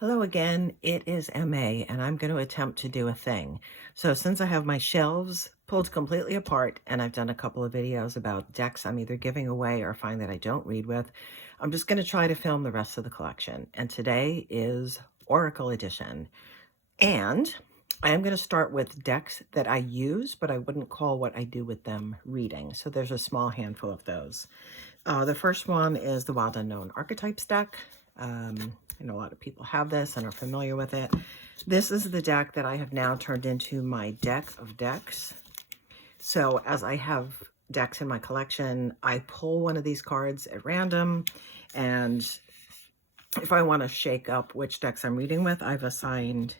Hello again, it is MA and I'm going to attempt to do a thing. So since I have my shelves pulled completely apart and I've done a couple of videos about decks I'm either giving away or find that I don't read with, I'm just going to try to film the rest of the collection. And today is Oracle Edition. And I am going to start with decks that I use, but I wouldn't call what I do with them reading. So there's a small handful of those. The first one is the Wild Unknown Archetypes deck. I know a lot of people have this and are familiar with it. This is the deck that I have now turned into my deck of decks. So as I have decks in my collection, I pull one of these cards at random, and if I want to shake up which decks I'm reading with, I've assigned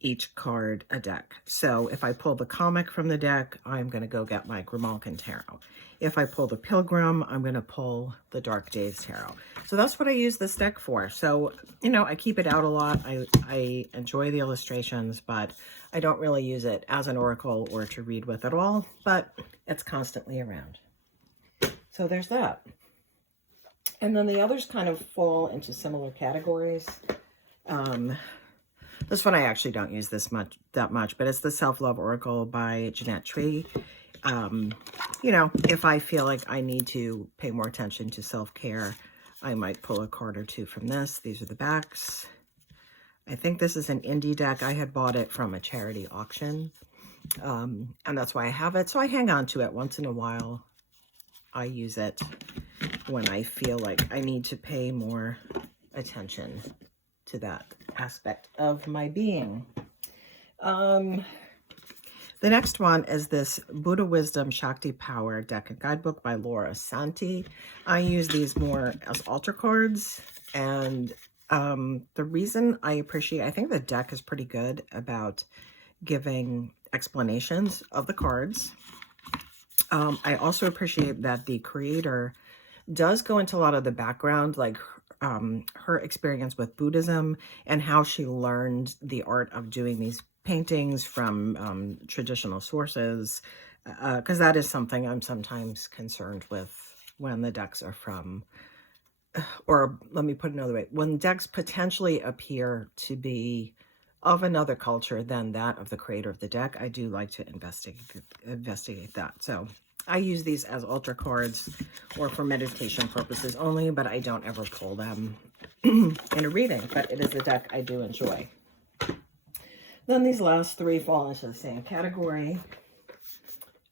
each card a deck. So if I pull the comic from the deck, I'm going to go get my Grimalkin Tarot. If I pull the Pilgrim, I'm going to pull the Dark Days Tarot. So that's what I use this deck for. So, you know, I keep it out a lot. I enjoy the illustrations, but I don't really use it as an oracle or to read with at all, but it's constantly around. So there's that. And then the others kind of fall into similar categories. This one I actually don't use that much, but it's the Self-Love Oracle by Jeanette Chui. You know, if I feel like I need to pay more attention to self-care, I might pull a card or two from this. These are the backs. I think this is an indie deck. I had bought it from a charity auction, and that's why I have it. So I hang on to it once in a while. I use it when I feel like I need to pay more attention to that aspect of my being. The next one is this Buddha Wisdom Shakti Power deck and guidebook by Laura Santi. I use these more as altar cards, and the reason I think the deck is pretty good about giving explanations of the cards. I also appreciate that the creator does go into a lot of the background, like her experience with Buddhism and how she learned the art of doing these paintings from traditional sources, because that is something I'm sometimes concerned with when the decks are from, or let me put it another way, when decks potentially appear to be of another culture than that of the creator of the deck. I do like to investigate that. So I use these as altar cards or for meditation purposes only, but I don't ever pull them in a reading, but it is a deck I do enjoy. Then these last three fall into the same category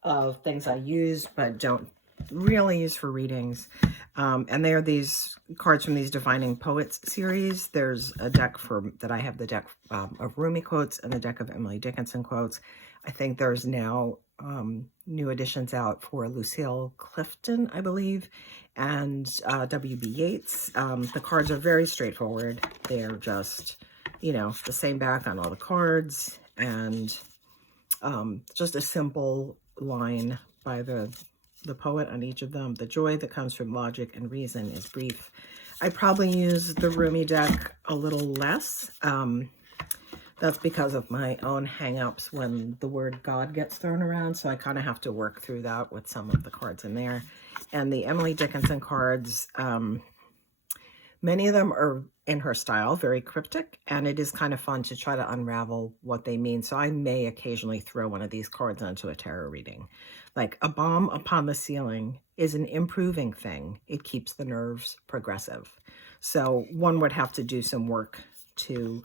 of things I use but don't really use for readings. And they are these cards from these Defining Poets series. There's a deck that I have the deck of Rumi quotes and the deck of Emily Dickinson quotes. I think there's now new editions out for Lucille Clifton, I believe, and W.B. Yeats. The cards are very straightforward. They're just, you know, the same back on all the cards, and just a simple line by the poet on each of them. The joy that comes from logic and reason is brief. I probably use the Rumi deck a little less. That's because of my own hang-ups when the word God gets thrown around, so I kind of have to work through that with some of the cards in there. And the Emily Dickinson cards, many of them are in her style, very cryptic, and it is kind of fun to try to unravel what they mean. So I may occasionally throw one of these cards onto a tarot reading. Like, a bomb upon the ceiling is an improving thing. It keeps the nerves progressive. So one would have to do some work to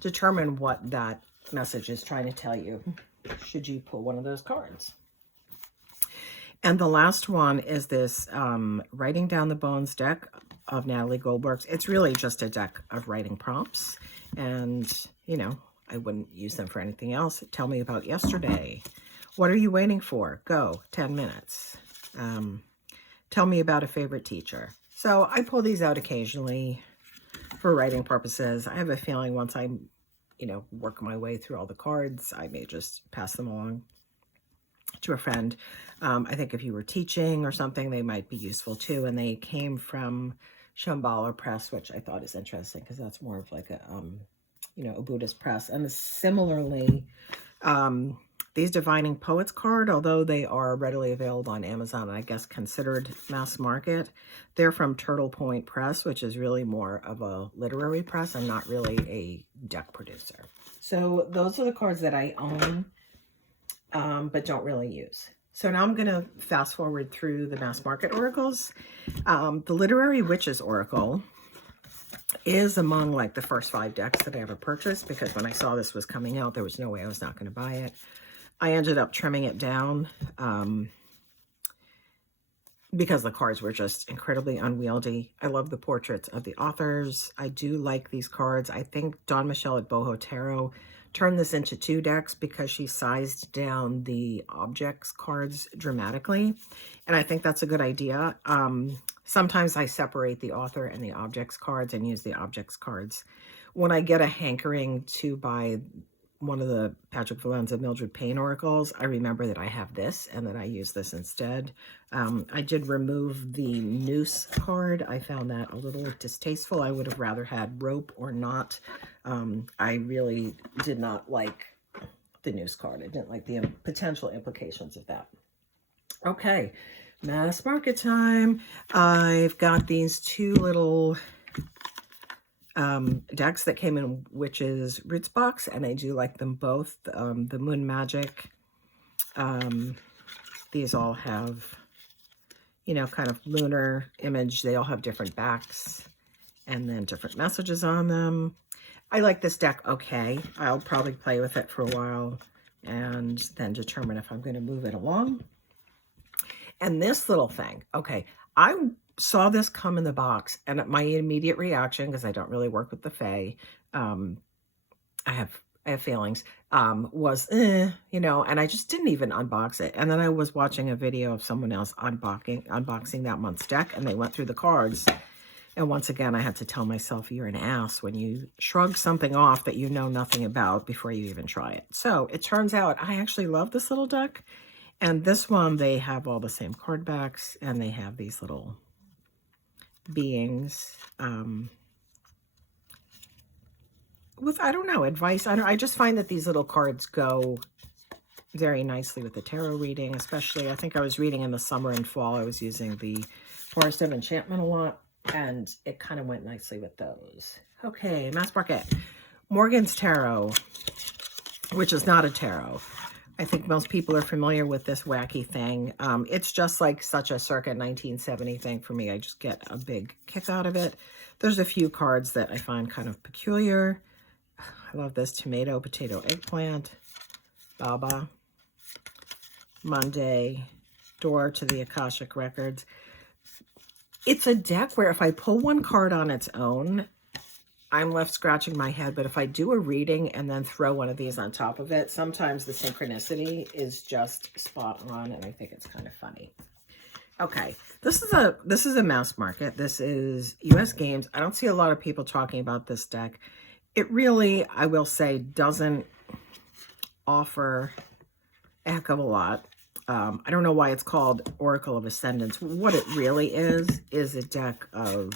determine what that message is trying to tell you, should you pull one of those cards. And the last one is this Writing Down the Bones deck of Natalie Goldberg's. It's really just a deck of writing prompts, and, you know, I wouldn't use them for anything else. Tell me about yesterday. What are you waiting for? Go, 10 minutes. Tell me about a favorite teacher. So I pull these out occasionally for writing purposes. I have a feeling once I, you know, work my way through all the cards, I may just pass them along to a friend. I think if you were teaching or something, they might be useful too. And they came from Shambhala Press, which I thought is interesting because that's more of like a, you know, a Buddhist press. And similarly, These Divining Poets card, although they are readily available on Amazon, I guess considered mass market, they're from Turtle Point Press, which is really more of a literary press and not really a deck producer. So those are the cards that I own, but don't really use. So now I'm going to fast forward through the mass market oracles. The Literary Witches Oracle is among like the first 5 decks that I ever purchased, because when I saw this was coming out, there was no way I was not going to buy it. I ended up trimming it down because the cards were just incredibly unwieldy. I love the portraits of the authors. I do like these cards. I think Dawn Michelle at Boho Tarot turned this into 2 decks because she sized down the objects cards dramatically. And I think that's a good idea. Sometimes I separate the author and the objects cards and use the objects cards. When I get a hankering to buy one of the Patrick Valenza Mildred Payne oracles, I remember that I have this and that I use this instead. I did remove the noose card. I found that a little distasteful. I would have rather had rope or not. I really did not like the noose card. I didn't like the potential implications of that. Okay, mass market time. I've got these 2 little decks that came in Witch's Roots box, and I do like them both. The Moon Magic, these all have, you know, kind of lunar image. They all have different backs and then different messages on them. I like this deck okay. I'll probably play with it for a while and then determine if I'm going to move it along. And this little thing, okay, I saw this come in the box, and my immediate reaction, because I don't really work with the Fae, I have feelings, was, you know, and I just didn't even unbox it. And then I was watching a video of someone else unboxing that month's deck, and they went through the cards. And once again, I had to tell myself, you're an ass when you shrug something off that you know nothing about before you even try it. So it turns out I actually love this little deck. And this one, they have all the same card backs, and they have these little beings with, I don't know, advice. I just find that these little cards go very nicely with the tarot reading, especially, I think I was reading in the summer and fall. I was using the Forest of Enchantment a lot, and it kind of went nicely with those. Okay, mass market. Morgan's Tarot, which is not a tarot. I think most people are familiar with this wacky thing. It's just like such a circa 1970 thing for me. I just get a big kick out of it. There's a few cards that I find kind of peculiar. I love this tomato, potato, eggplant, Baba, Monday, Door to the Akashic Records. It's a deck where if I pull one card on its own, I'm left scratching my head, but if I do a reading and then throw one of these on top of it, sometimes the synchronicity is just spot on, and I think it's kind of funny. Okay, this is a mass market. This is US Games. I don't see a lot of people talking about this deck. It really, I will say, doesn't offer a heck of a lot. I don't know why it's called Oracle of Ascendance. What it really is a deck of,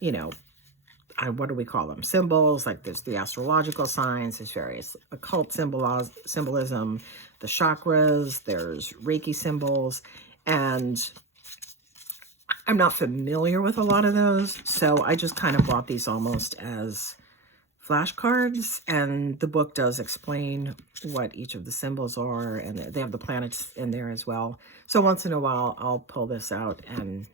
you know, what do we call them? Symbols. Like there's the astrological signs, there's various occult symbolism, the chakras, there's Reiki symbols, and I'm not familiar with a lot of those, so I just kind of bought these almost as flashcards, and the book does explain what each of the symbols are, and they have the planets in there as well. So once in a while, I'll pull this out and,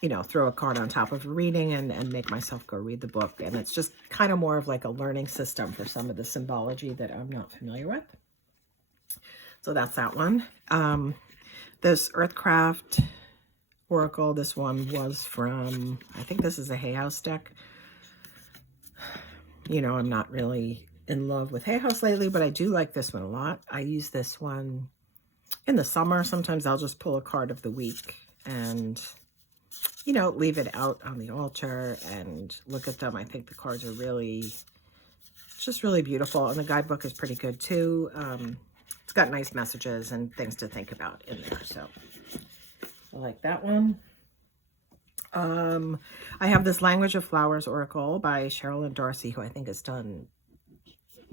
you know, throw a card on top of a reading and make myself go read the book. And it's just kind of more of like a learning system for some of the symbology that I'm not familiar with. So that's that one. This EarthCraft Oracle, this one was from, I think this is a Hay House deck. You know, I'm not really in love with Hay House lately, but I do like this one a lot. I use this one in the summer. Sometimes I'll just pull a card of the week and, you know, leave it out on the altar and look at them. I think the cards are really, just really beautiful. And the guidebook is pretty good too. It's got nice messages and things to think about in there. So I like that one. I have this Language of Flowers Oracle by Cheryl and Darcy, who I think has done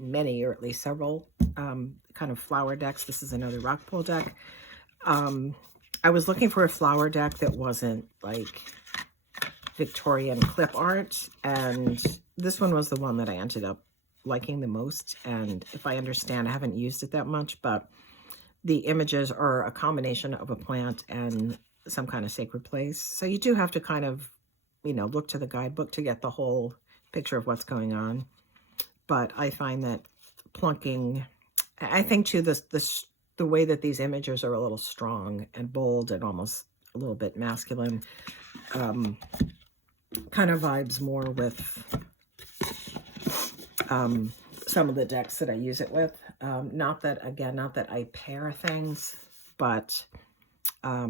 many, or at least several kind of flower decks. This is another rock pool deck. I was looking for a flower deck that wasn't like Victorian clip art, and this one was the one that I ended up liking the most. And if I understand, I haven't used it that much, but the images are a combination of a plant and some kind of sacred place. So you do have to kind of, you know, look to the guidebook to get the whole picture of what's going on. But I find that plunking, I think too, the way that these images are a little strong and bold and almost a little bit masculine, kind of vibes more with some of the decks that I use it with. Not that I pair things, but I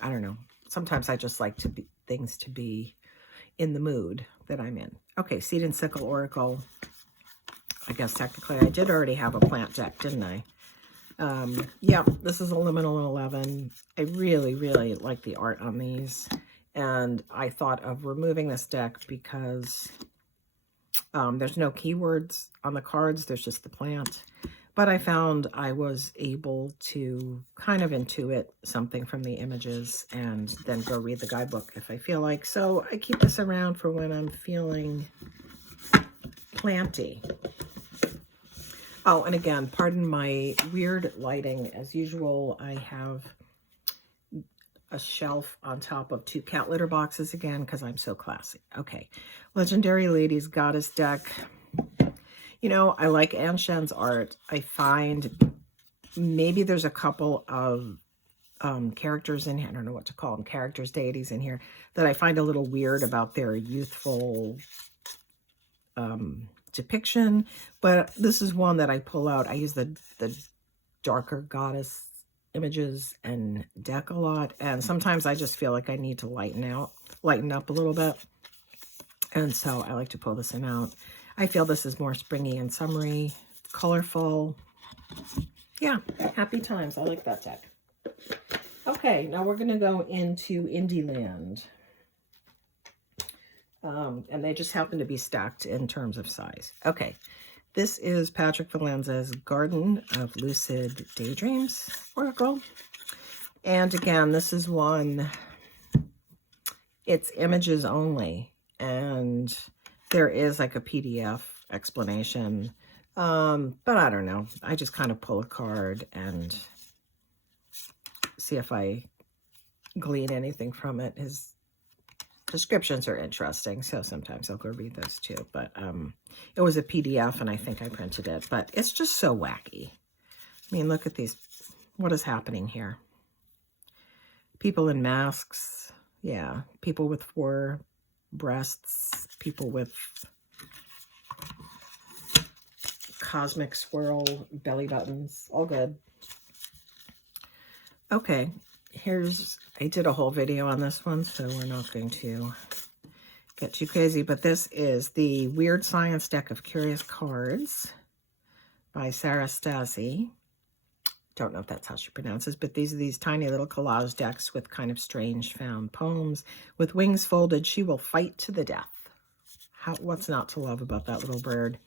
don't know. Sometimes I just like things to be in the mood that I'm in. Okay, Seed and Sickle Oracle. I guess technically I did already have a plant deck, didn't I? Yeah, this is a liminal in 11. I really, really like the art on these. And I thought of removing this deck because there's no keywords on the cards. There's just the plant. But I found I was able to kind of intuit something from the images and then go read the guidebook if I feel like. So I keep this around for when I'm feeling planty. Oh, and again, pardon my weird lighting. As usual, I have a shelf on top of 2 cat litter boxes again because I'm so classy. Okay, Legendary Ladies Goddess deck. You know, I like Anne Shen's art. I find maybe there's a couple of characters in here, I don't know what to call them, characters, deities in here, that I find a little weird about their youthful depiction. But this is one that I pull out. I use the darker goddess images and deck a lot, and sometimes I just feel like I need to lighten up a little bit, and so I like to pull this one out. I feel this is more springy and summery, colorful. Yeah, happy times. I like that deck. Okay, now we're going to go into Indie Land. And they just happen to be stacked in terms of size. Okay, this is Patrick Valenza's Garden of Lucid Daydreams Oracle. And again, this is one, it's images only. And there is like a PDF explanation. But I don't know. I just kind of pull a card and see if I glean anything from it. His descriptions are interesting, so sometimes I'll go read those too. But it was a PDF, and I think I printed it. But it's just so wacky. I mean, look at these. What is happening here? People in masks. Yeah, people with 4 breasts. People with cosmic swirl belly buttons. All good. Okay, I did a whole video on this one, so we're not going to get too crazy, but this is the Weird Science deck of curious cards by Sarah Stasi. Don't know if that's how she pronounces, but these are these tiny little collage decks with kind of strange found poems. With wings folded, she will fight to the death. What's not to love about that little bird?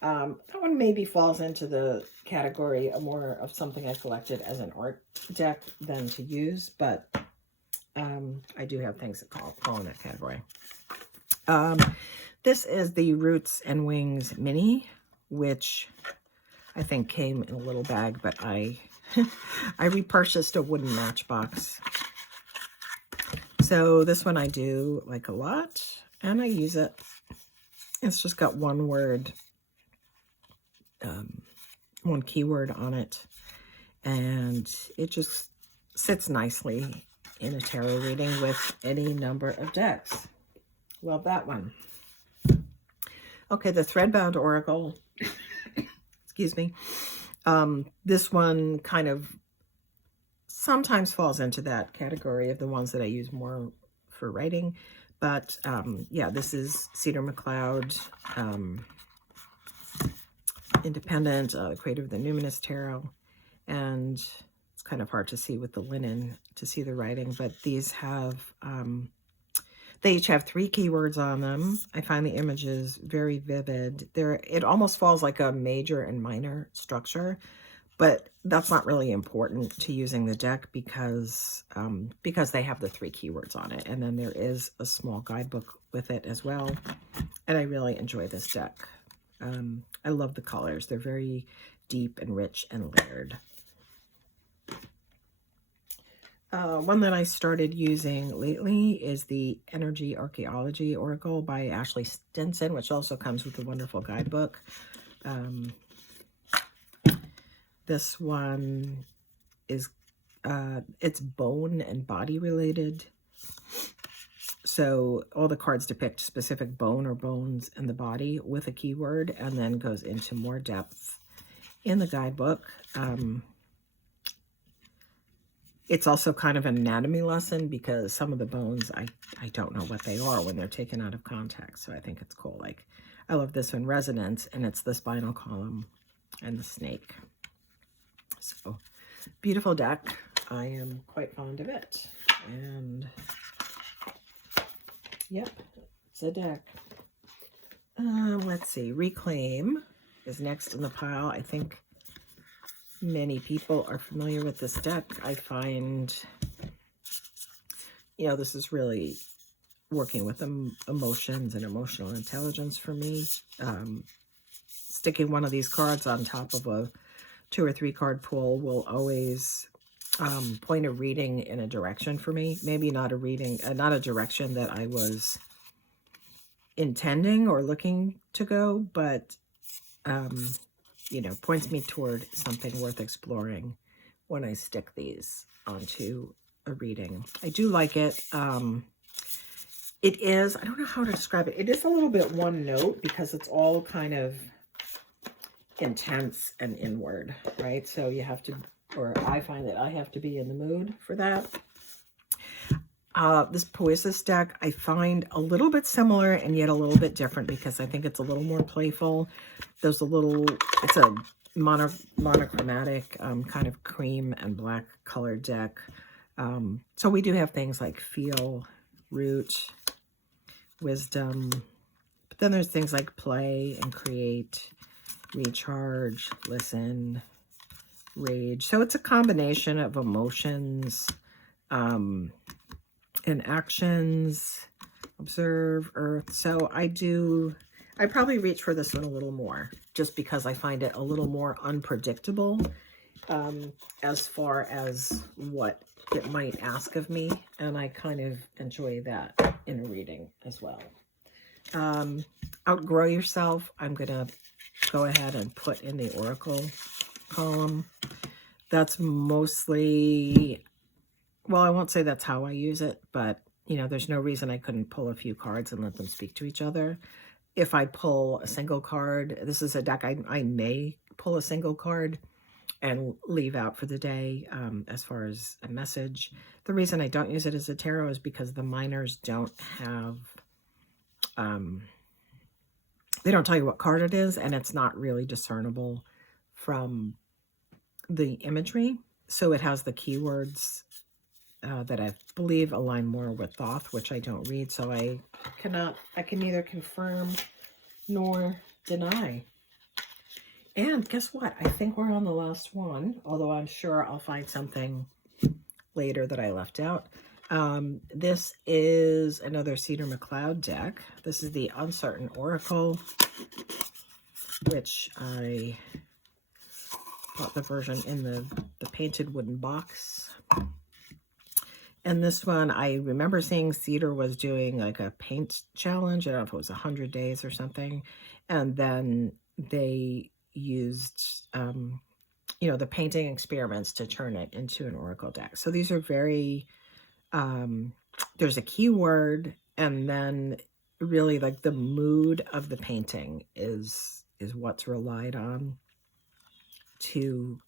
That one maybe falls into the category of more of something I collected as an art deck than to use, but I do have things that fall in that category. This is the Roots and Wings Mini, which I think came in a little bag, but I repurchased a wooden matchbox. So this one I do like a lot, and I use it. It's just got one word, one keyword on it, and it just sits nicely in a tarot reading with any number of decks. Love that one. Okay, the Threadbound Oracle. Excuse me. This one kind of sometimes falls into that category of the ones that I use more for writing. But yeah, this is Cedar McLeod, independent, creator of the Numinous Tarot. And it's kind of hard to see with the linen to see the writing, but these have, They each have 3 keywords on them. I find the images very vivid. It almost falls like a major and minor structure, but that's not really important to using the deck because they have the 3 keywords on it. And then there is a small guidebook with it as well. And I really enjoy this deck. I love the colors. They're very deep and rich and layered. One that I started using lately is the Archeology Oracle by Ashley Stinson, which also comes with a wonderful guidebook. This one is, it's bone and body related. So all the cards depict specific bone or bones in the body with a keyword, and then goes into more depth in the guidebook. It's also kind of an anatomy lesson because some of the bones, I don't know what they are when they're taken out of context. So I think it's cool. Like, I love this one, Resonance, and it's the spinal column and the snake. So, beautiful deck. I am quite fond of it. And, yep, it's a deck. Let's see. Reclaim is next in the pile. I think many people are familiar with this deck. I find, you know, this is really working with emotions and emotional intelligence for me. Sticking one of these cards on top of a 2 or 3 card pool will always point a reading in a direction for me. Maybe not a reading, not a direction that I was intending or looking to go, but you know, points me toward something worth exploring when I stick these onto a reading. I do like it. It is, I don't know how to describe it. It is a little bit one note because it's all kind of intense and inward, right? So you have to, or I find that I have to be in the mood for that. This Poesis deck I find a little bit similar and yet a little bit different because I think it's a little more playful. There's a little, it's a monochromatic kind of cream and black colored deck. So we do have things like feel, root, wisdom, but then there's things like play and create, recharge, listen, rage. So it's a combination of emotions, and actions, observe, earth. So I probably reach for this one a little more just because I find it a little more unpredictable as far as what it might ask of me. And I kind of enjoy that in a reading as well. Outgrow Yourself, I'm going to go ahead and put in the Oracle column. That's mostly, well, I won't say that's how I use it, but, you know, there's no reason I couldn't pull a few cards and let them speak to each other. If I pull a single card, this is a deck I may pull a single card and leave out for the day as far as a message. The reason I don't use it as a tarot is because the minors don't have, they don't tell you what card it is, and it's not really discernible from the imagery. So it has the keywords that I believe align more with Thoth, which I don't read, so I can neither confirm nor deny. And guess what? I think we're on the last one, although I'm sure I'll find something later that I left out. This is another Cedar McLeod deck. This is the Uncertain Oracle, which I bought the version in the painted wooden box. And this one, I remember seeing Cedar was doing like a paint challenge. I don't know if it was 100 days or something. And then they used, you know, the painting experiments to turn it into an Oracle deck. So these are very, there's a keyword, and then really like the mood of the painting is what's relied on to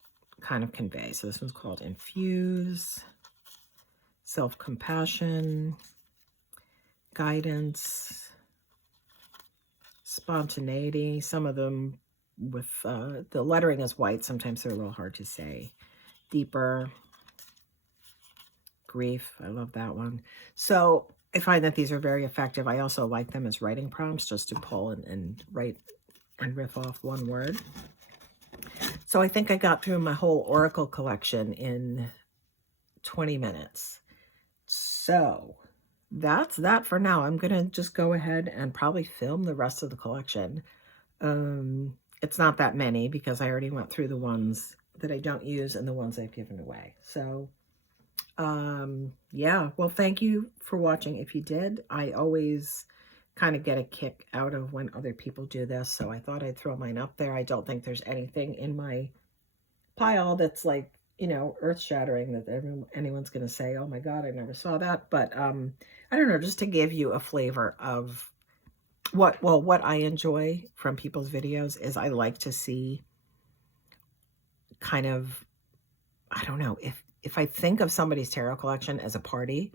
kind of convey. So this one's called Infuse, Self-Compassion, Guidance, Spontaneity. Some of them with the lettering is white. Sometimes they're a little hard to say. Deeper, Grief. I love that one. So I find that these are very effective. I also like them as writing prompts, just to pull and write and riff off one word. So I think I got through my whole Oracle collection in 20 minutes. So that's that for now. I'm going to just go ahead and probably film the rest of the collection. It's not that many because I already went through the ones that I don't use and the ones I've given away. So yeah, well, thank you for watching. If you did, I always kind of get a kick out of when other people do this, so I thought I'd throw mine up there. I don't think there's anything in my pile that's like, you know, earth-shattering that anyone's going to say, oh my God, I never saw that. But I don't know, just to give you a flavor of what I enjoy from people's videos is I like to see kind of, I don't know, if I think of somebody's tarot collection as a party,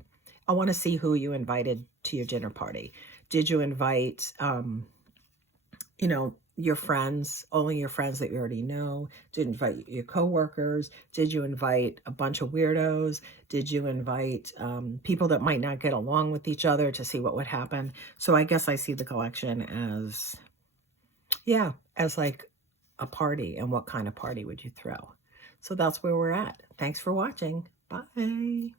I want to see who you invited to your dinner party. Did you invite, you know, your friends, only your friends that you already know? Did you invite your coworkers? Did you invite a bunch of weirdos? Did you invite people that might not get along with each other to see what would happen? So I guess I see the collection as, yeah, as like a party, and what kind of party would you throw? So that's where we're at. Thanks for watching. Bye.